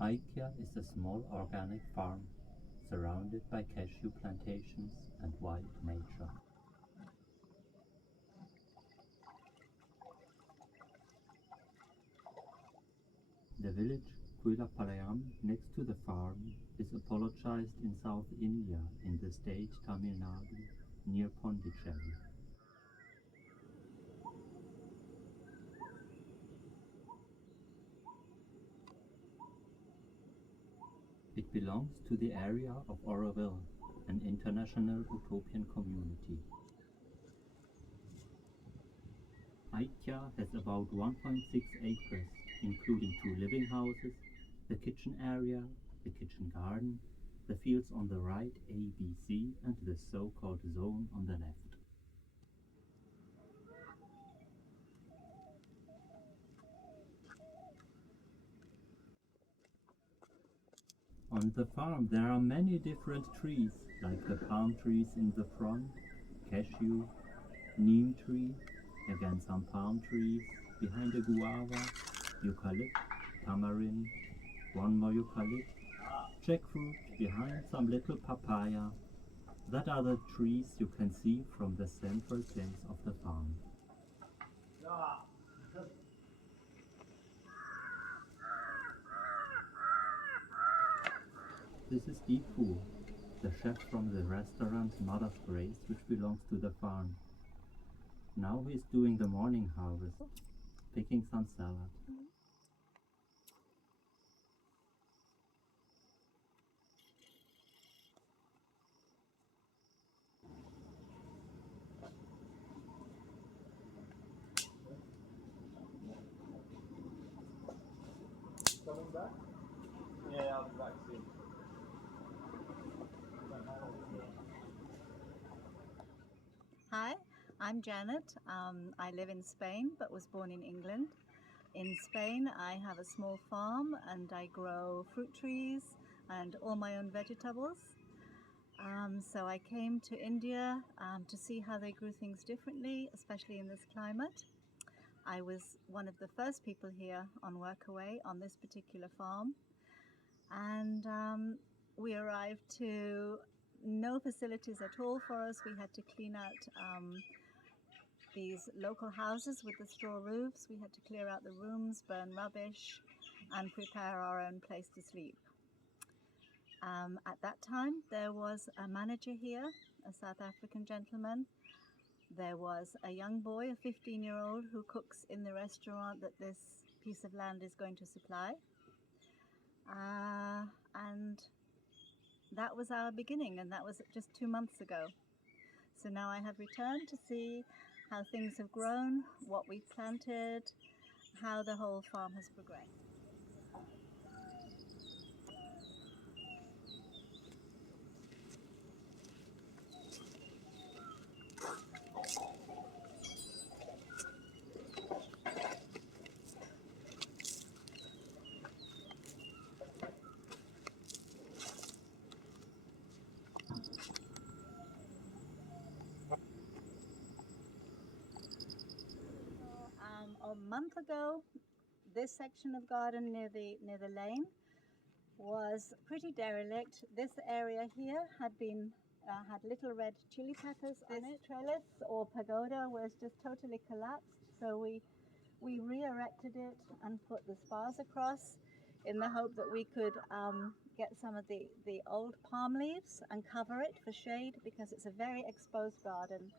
Aikya is a small organic farm surrounded by cashew plantations and wild nature. The village Kuilapalayam next to the farm is apologized in South India in the state Tamil Nadu near Pondicherry. It belongs to the area of Oroville, an international utopian community. Aikya has about 1.6 acres, including 2 living houses, the kitchen area, the kitchen garden, the fields on the right A, B, C, and the so-called zone on the left. On the farm there are many different trees, like the palm trees in the front, cashew, neem tree, again some palm trees, behind a guava, eucalypt, tamarind, one more eucalypt, jackfruit, behind some little papaya. That are the trees you can see from the central place of the farm. This is Deepu, the chef from the restaurant Mother's Grace, which belongs to the farm. Now he's doing the morning harvest, picking some salad. Coming back? Yeah, I'll be back soon. Hi, I'm Janet. I live in Spain but was born in England. In Spain I have a small farm and I grow fruit trees and all my own vegetables. So I came to India to see how they grew things differently, especially in this climate. I was one of the first people here on Workaway on this particular farm, and we arrived to no facilities at all for us. We had to clean out these local houses with the straw roofs. We had to clear out the rooms, burn rubbish, and prepare our own place to sleep. At that time, there was a manager here, a South African gentleman. There was a young boy, a 15-year-old, who cooks in the restaurant that this piece of land is going to supply. And that was our beginning, and that was just 2 months ago. So now I have returned to see how things have grown, what we've planted, how the whole farm has progressed. A month ago, this section of garden near the lane was pretty derelict. This area here had little red chili peppers on it. Trellis or pagoda was just totally collapsed, so we re-erected it and put the spars across in the hope that we could get some of the old palm leaves and cover it for shade, because it's a very exposed garden.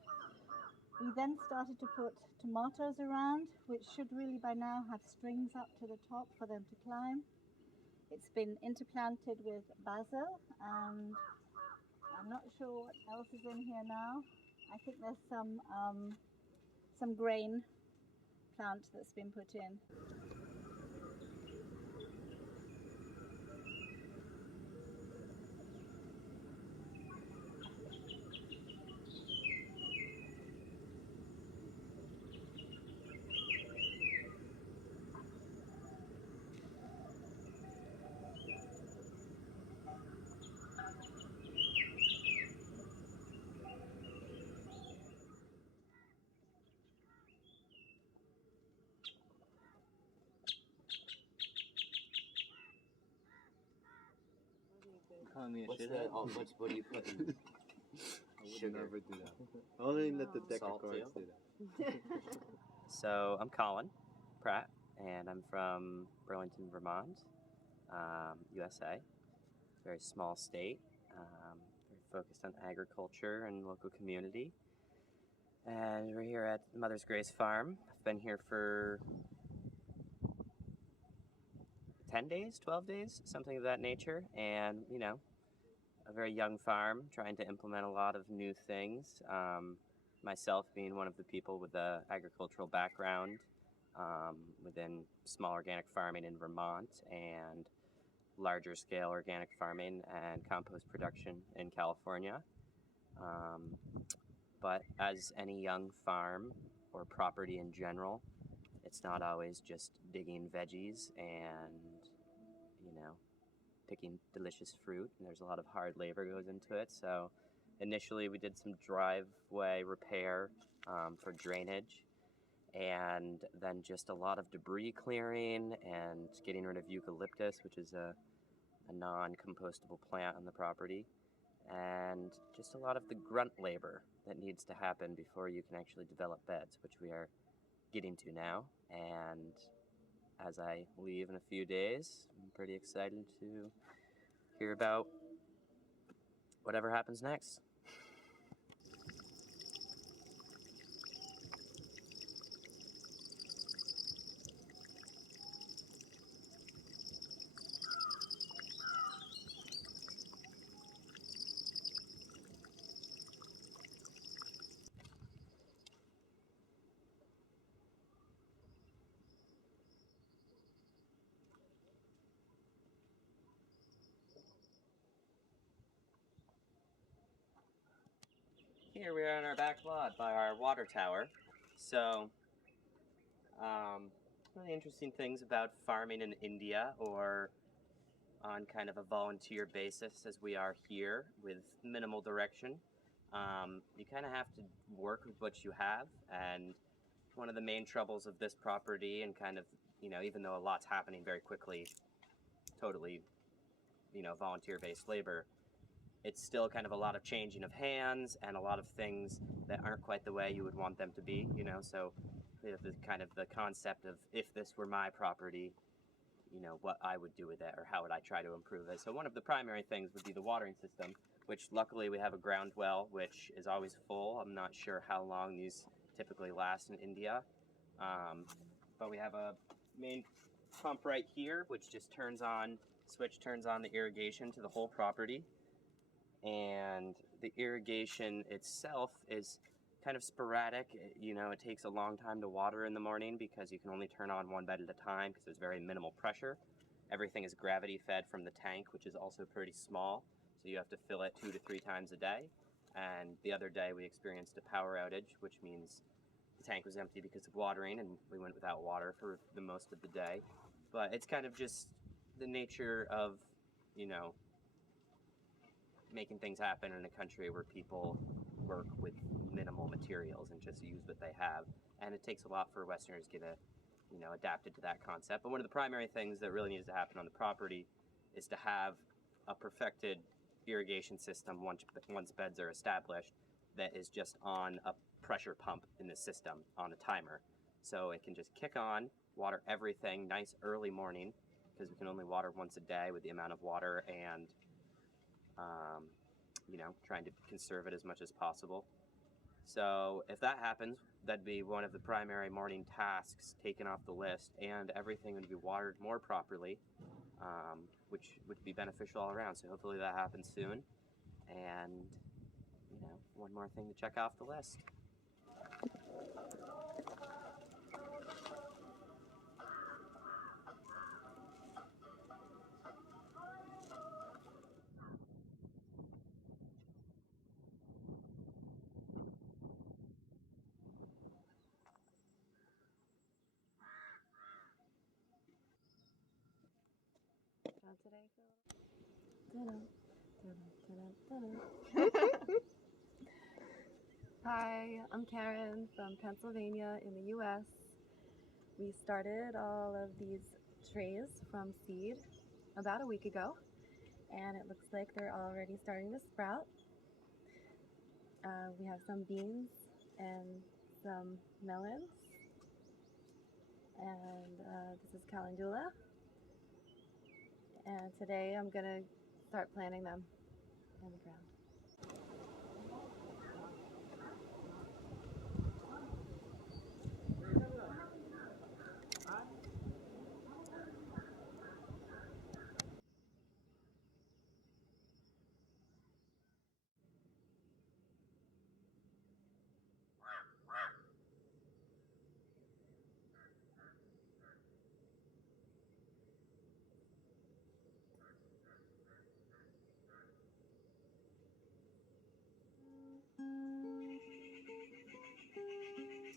We then started to put tomatoes around, which should really by now have strings up to the top for them to climb. It's been interplanted with basil, and I'm not sure what else is in here now. I think there's some grain plant that's been put in. What's the, what do you put in? I would never do that. Only let the deck of cards do that. So I'm Colin Pratt, and I'm from Burlington, Vermont, USA. Very small state, very focused on agriculture and local community. And we're here at Mother's Grace Farm. I've been here for 10 days, 12 days, something of that nature. And, you know, a very young farm, trying to implement a lot of new things. Myself being one of the people with the agricultural background within small organic farming in Vermont and larger scale organic farming and compost production in California. But as any young farm or property in general, it's not always just digging veggies and, you know, picking delicious fruit, and there's a lot of hard labor goes into it. So initially we did some driveway repair for drainage, and then just a lot of debris clearing and getting rid of eucalyptus, which is a non-compostable plant on the property, and just a lot of the grunt labor that needs to happen before you can actually develop beds, which we are getting to now. And as I leave in a few days, I'm pretty excited to hear about whatever happens next. Here we are in our back lot by our water tower. So, really interesting things about farming in India, or on kind of a volunteer basis as we are here with minimal direction. You kind of have to work with what you have, and one of the main troubles of this property, and kind of, you know, even though a lot's happening very quickly, totally, you know, volunteer-based labor, it's still kind of a lot of changing of hands and a lot of things that aren't quite the way you would want them to be, you know. So we have the kind of the concept of, if this were my property, you know, what I would do with it, or how would I try to improve it. So one of the primary things would be the watering system, which luckily we have a ground well, which is always full. I'm not sure how long these typically last in India, but we have a main pump right here, which just turns on the irrigation to the whole property. And the irrigation itself is kind of sporadic. You know, it takes a long time to water in the morning because you can only turn on one bed at a time because there's very minimal pressure. Everything is gravity fed from the tank, which is also pretty small, so you have to fill it 2 to 3 times a day. And the other day we experienced a power outage, which means the tank was empty because of watering, and we went without water for the most of the day. But it's kind of just the nature of, you know, making things happen in a country where people work with minimal materials and just use what they have. And it takes a lot for Westerners to get, you know, adapted to that concept. But one of the primary things that really needs to happen on the property is to have a perfected irrigation system once beds are established that is just on a pressure pump in the system on a timer. So it can just kick on, water everything nice early morning, because we can only water once a day with the amount of water, and you know, trying to conserve it as much as possible. So if that happens, that'd be one of the primary morning tasks taken off the list, and everything would be watered more properly. which would be beneficial all around. So hopefully that happens soon. And, you know, one more thing to check off the list. Hi, I'm Karen from Pennsylvania in the US. We started all of these trays from seed about a week ago, and it looks like they're already starting to sprout. We have some beans and some melons, and this is calendula. And today I'm gonna start planting them in the ground.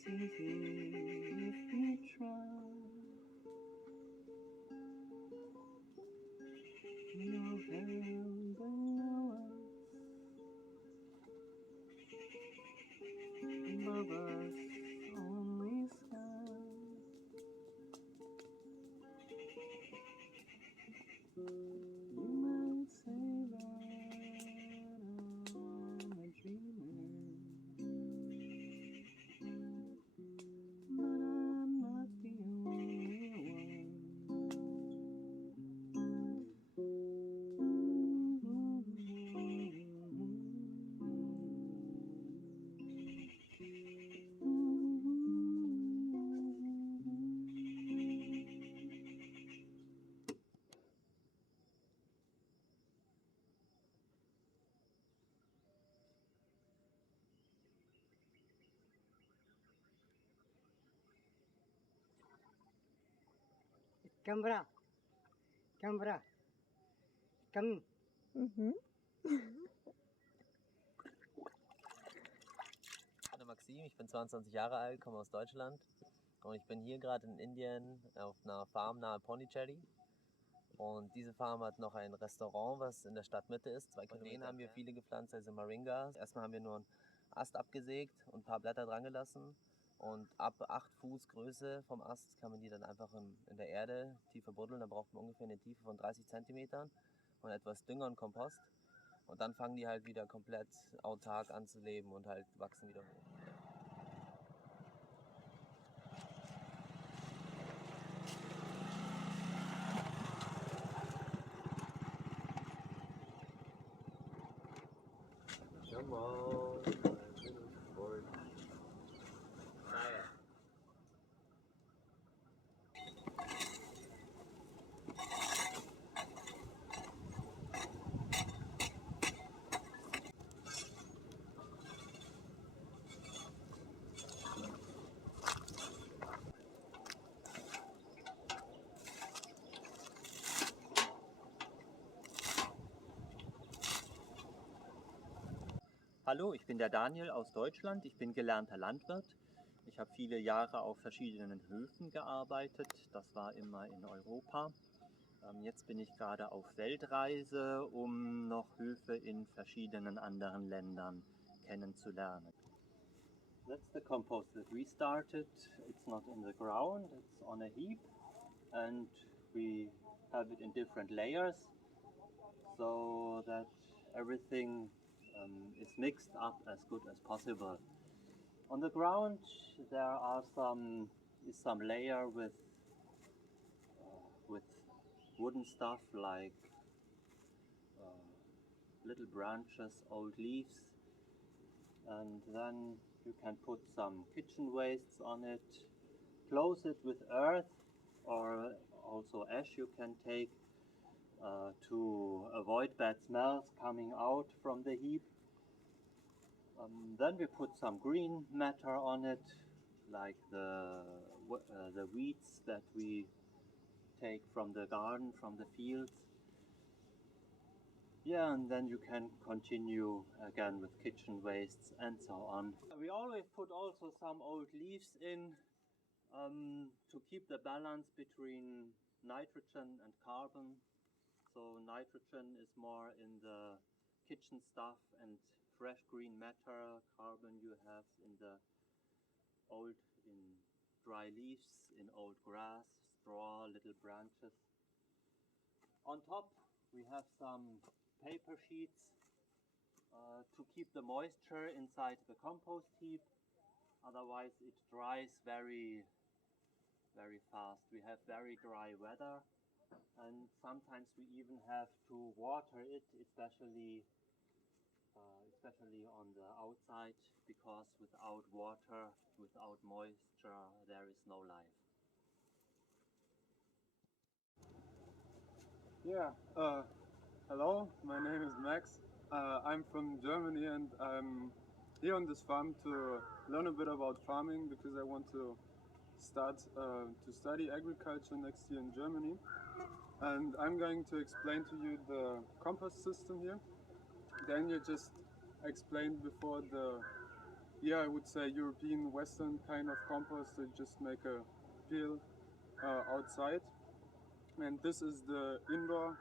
If we try, no heaven below us, above us only sky. You might say that I'm a dreamer, but I'm not the only Camera, come. Ich bin Maxim, ich bin 22 Jahre alt, komme aus Deutschland und ich bin hier gerade in Indien auf einer Farm nahe Pondicherry. Und diese Farm hat noch ein Restaurant, was in der Stadtmitte ist. 2 Kilometer. Von denen haben wir viele gepflanzt, also Moringas. Erstmal haben wir nur einen Ast abgesägt und ein paar Blätter dran gelassen. Und ab 8 Fuß Größe vom Ast kann man die dann einfach in der Erde tiefer buddeln. Da braucht man ungefähr eine Tiefe von 30 Zentimetern und etwas Dünger und Kompost. Und dann fangen die halt wieder komplett autark an zu leben und halt wachsen wieder hoch. Come on, my little sport. Hallo, ich bin der Daniel aus Deutschland. Ich bin gelernter Landwirt. Ich habe viele Jahre auf verschiedenen Höfen gearbeitet. Das war immer in Europa. Jetzt bin ich gerade auf Weltreise, um noch Höfe in verschiedenen anderen Ländern kennenzulernen. That's the compost that we started. It's not in the ground, it's on a heap, and we have it in different layers so that everything is mixed up as good as possible. On the ground there are some layer with wooden stuff like little branches, old leaves, and then you can put some kitchen wastes on it, close it with earth, or also ash you can take, to avoid bad smells coming out from the heap. Then we put some green matter on it, like the weeds that we take from the garden, from the fields. Yeah, and then you can continue again with kitchen wastes and so on. We always put also some old leaves in to keep the balance between nitrogen and carbon. So nitrogen is more in the kitchen stuff and fresh green matter. Carbon you have in dry leaves, in old grass, straw, little branches. On top we have some paper sheets to keep the moisture inside the compost heap. Otherwise it dries very fast. We have very dry weather, and sometimes we even have to water it, especially on the outside, because without water, without moisture, there is no life. Yeah, hello, my name is Max. I'm from Germany and I'm here on this farm to learn a bit about farming because I want to start to study agriculture next year in Germany. And I'm going to explain to you the compost system here. Daniel just explained before I would say European Western kind of compost. They just make a peel outside. And this is the indoor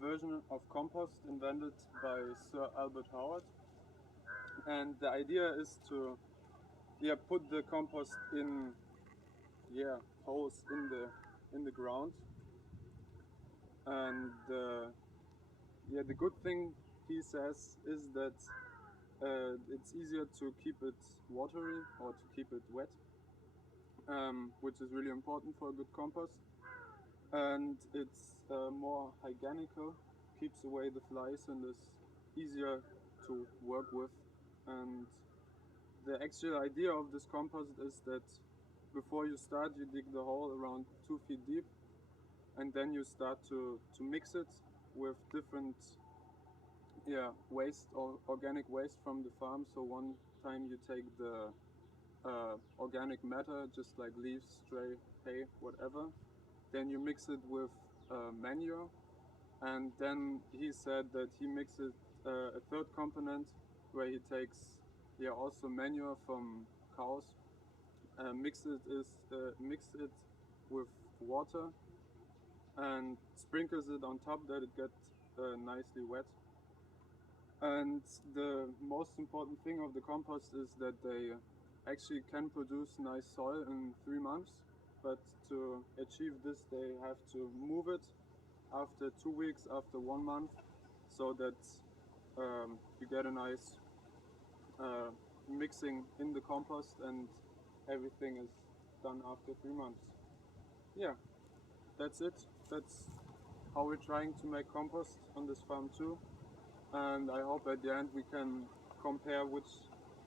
version of compost invented by Sir Albert Howard. And the idea is to put the compost in holes in the ground. And the good thing, he says, is that it's easier to keep it watery or to keep it wet, which is really important for a good compost. And it's more hygienical, keeps away the flies, and is easier to work with. And the actual idea of this compost is that before you start, you dig the hole around 2 feet deep, and then you start to mix it with different waste or organic waste from the farm. So one time you take the organic matter, just like leaves, stray, hay, whatever. Then you mix it with manure, and then he said that he mixes a third component where he takes also manure from cows, mix it with water and sprinkles it on top that it gets nicely wet. And the most important thing of the compost is that they actually can produce nice soil in 3 months. But to achieve this, they have to move it after 2 weeks, after 1 month, so that you get a nice mixing in the compost, and everything is done after 3 months. Yeah, that's it. That's how we're trying to make compost on this farm too. And I hope at the end we can compare which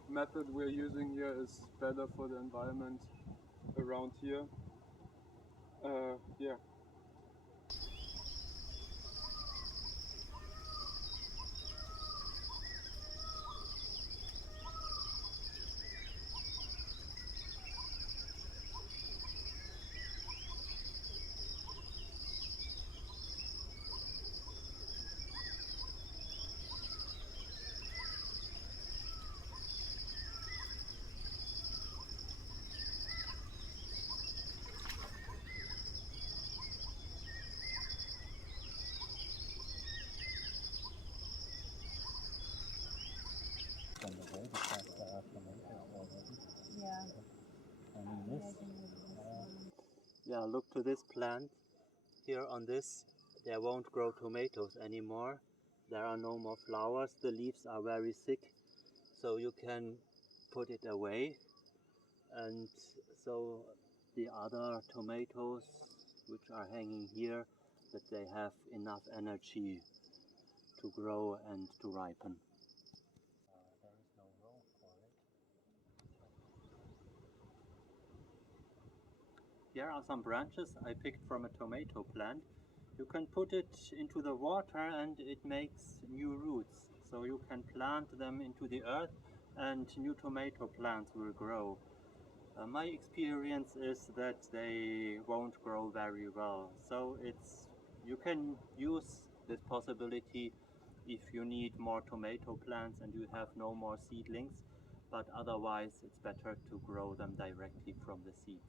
method we're using here is better for the environment around here. Yeah. From the way the fact there are tomatoes already. Yeah. I mean yeah, look to this plant. Here on this, there won't grow tomatoes anymore. There are no more flowers. The leaves are very thick, so you can put it away. And so the other tomatoes which are hanging here, that they have enough energy to grow and to ripen. There is no row for it. Here are some branches I picked from a tomato plant. You can put it into the water and it makes new roots. So you can plant them into the earth and new tomato plants will grow. My experience is that they won't grow very well. So you can use this possibility if you need more tomato plants and you have no more seedlings, but otherwise it's better to grow them directly from the seeds.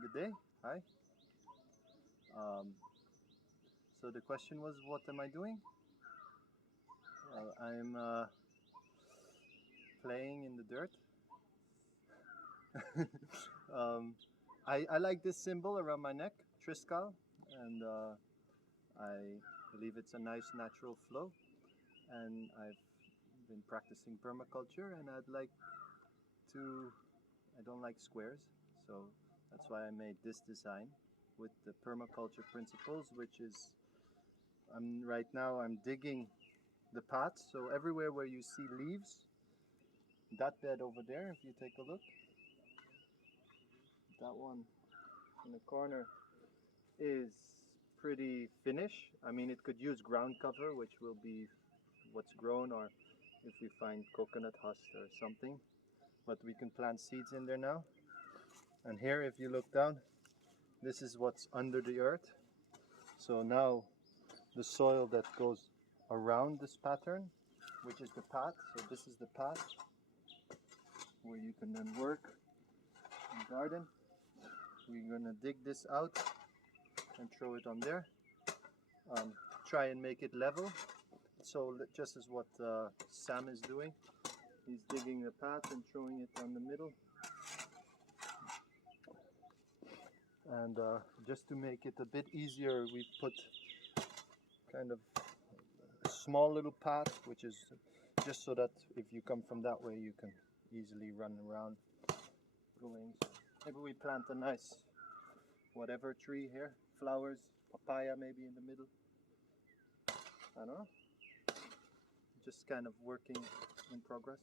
Good day. Hi. So the question was, what am I doing? Well, I'm playing in the dirt. I like this symbol around my neck, Triskal, and I believe it's a nice natural flow. And I've been practicing permaculture, and I don't like squares, so that's why I made this design with the permaculture principles, which is, right now I'm digging the paths, so everywhere where you see leaves, that bed over there, if you take a look, that one in the corner is pretty finished. I mean, it could use ground cover, which will be what's grown, or if we find coconut husk or something, but we can plant seeds in there now. And here, if you look down, this is what's under the earth. So now the soil that goes around this pattern, which is the path, so this is the path where you can then work and garden. We're gonna dig this out and throw it on there. Try and make it level. So just as what Sam is doing, he's digging the path and throwing it on the middle. And just to make it a bit easier, we put kind of a small little path, which is just so that if you come from that way, you can easily run around going. Maybe we plant a nice whatever tree here, flowers, papaya maybe in the middle. I don't know. Just kind of working in progress.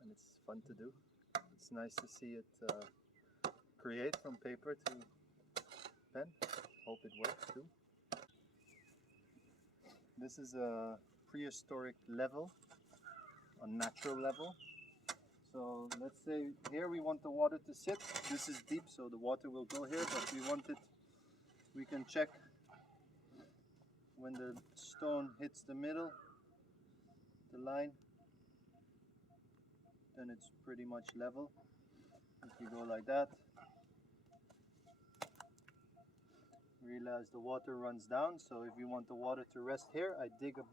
And it's fun to do. It's nice to see it create from paper to pen. Hope it works too. This is a prehistoric level, a natural level. So let's say here we want the water to sit. This is deep, so the water will go here, but we want it, we can check when the stone hits the middle, the line, then it's pretty much level. If you go like that, realize the water runs down. So if you want the water to rest here, I dig a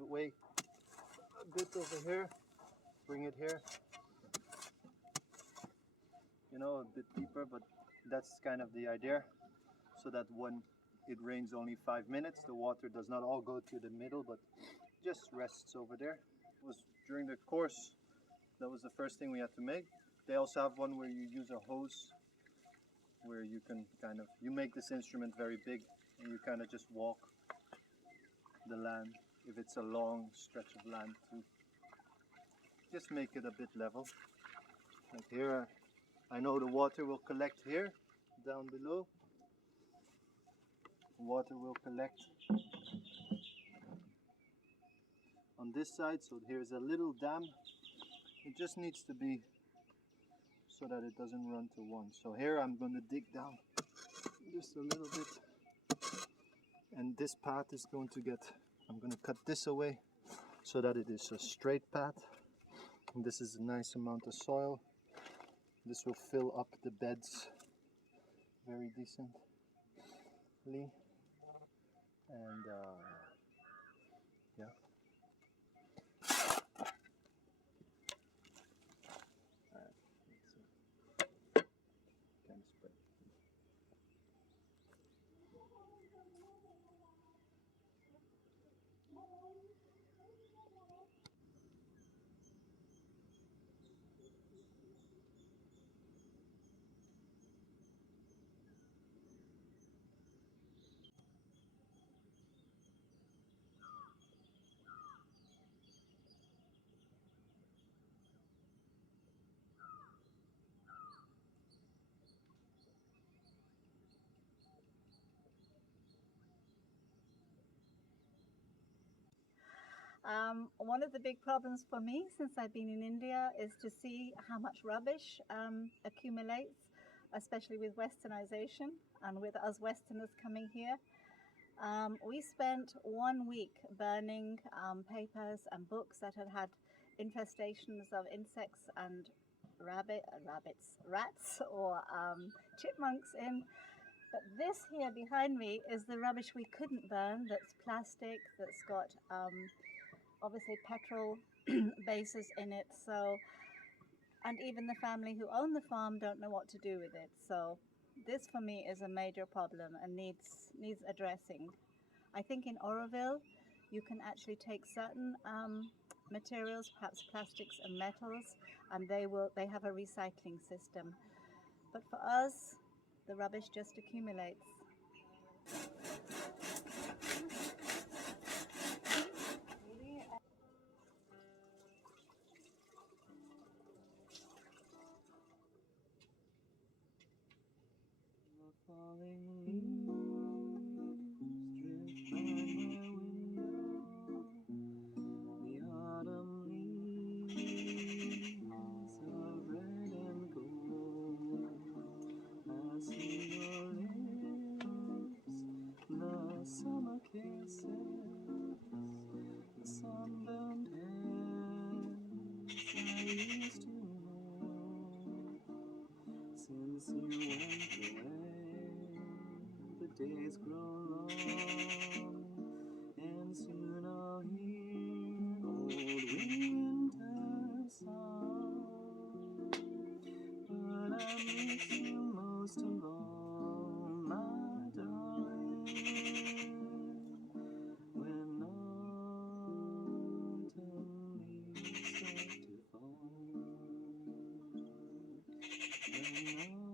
bit over here, bring it here. You know, a bit deeper, but that's kind of the idea, so that when it rains only 5 minutes, the water does not all go to the middle, but just rests over there. It was during the course, that was the first thing we had to make. They also have one where you use a hose, where you can kind of, you make this instrument very big, and you kind of just walk the land, if it's a long stretch of land, to just make it a bit level. Like here, I know the water will collect here, down below. The water will collect on this side, so here's a little dam. It just needs to be so that it doesn't run to one. So here I'm going to dig down just a little bit, and this path is going to get, I'm going to cut this away so that it is a straight path. And this is a nice amount of soil. This will fill up the beds very decently. And yeah. Kind of spread. One of the big problems for me since I've been in India is to see how much rubbish accumulates, especially with westernization and with us Westerners coming here. We spent 1 week burning papers and books that had had infestations of insects and rats or chipmunks in. But this here behind me is the rubbish we couldn't burn, that's plastic, that's got obviously petrol basis in it. So, and even the family who own the farm don't know what to do with it. So this for me is a major problem and needs addressing. I think in Oroville you can actually take certain materials, perhaps plastics and metals, and they have a recycling system. But for us, the rubbish just accumulates. Falling leaves drift by my window. The autumn leaves are red and gold. I see your lips, the summer kisses, the sunburned hands I used to know. Since you went away, the days grow long, and soon I'll hear old winter song. But I miss you most of all, my darling, when autumn leaves start to fall. When